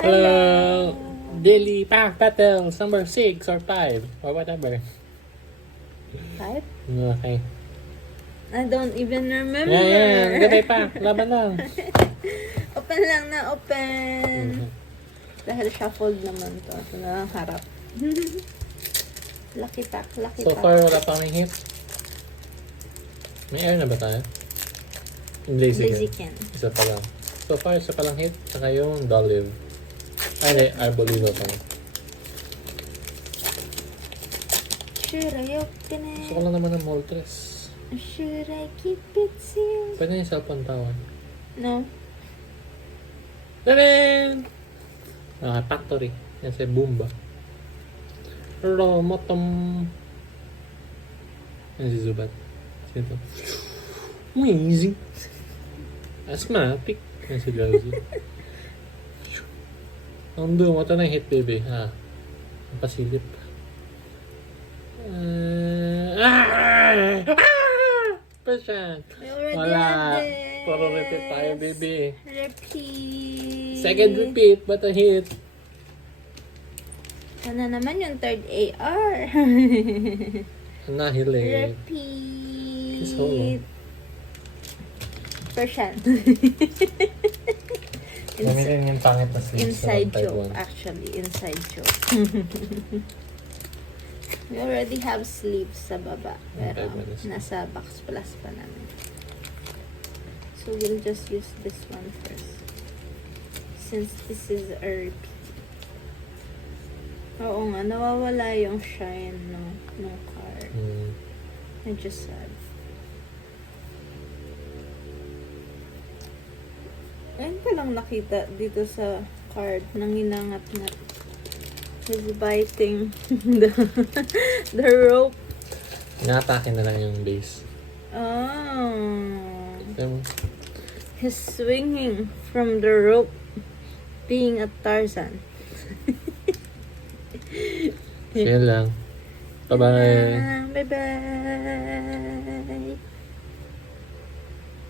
Hello. Daily pack battles number 6 or 5 or whatever. 5? Okay. I don't even remember. Yan. Gabay pa. Laban lang. Open lang na open. Dahil shuffled naman to. Ito na lang harap. Lucky pack, lucky So pack. far, wala pa kaming hit. May air na ba tayo? Blaziken. Isa pa lang. So far, isa pa lang hit. Saka yung Dolive. Ay, hindi. Arbolivo pa. Should I open Gusto ko it? lang naman ng Moltres. Should I keep it sealed? Pwede yung cellphone tawag. No. Darin! Okay, factory. Yan si Boomba. Romotom. Yan si Zubat. Sino to? Amazing. Asthmatic. Yan si Drowsy. Ang doon, ito na yung hit baby. Ha? Ang pasilip. Percent. We already Wala. had this. Puro repeat tayo baby. Repeat. Second repeat, but a hit. Sana naman yung third AR. Annihilate. Repeat. Solo. Percent. Gamitin yung pangit na sleeves. Inside sa type joke, 1. actually. Inside joke. We already have sleeves sa baba. Pero 5 minutes. nasa box plus pa namin. So we'll just use this one first. Since this is a repeat. Oo nga, nawawala yung shine no card. Medyo sad. Ngayon ko lang nakita dito sa card nanginangat-ngat. He's biting the rope. Inaatake na lang yung base. Oh. Tignan mo. He's swinging from the rope, being a Tarzan. Yan lang. Bye-bye. Bye-bye.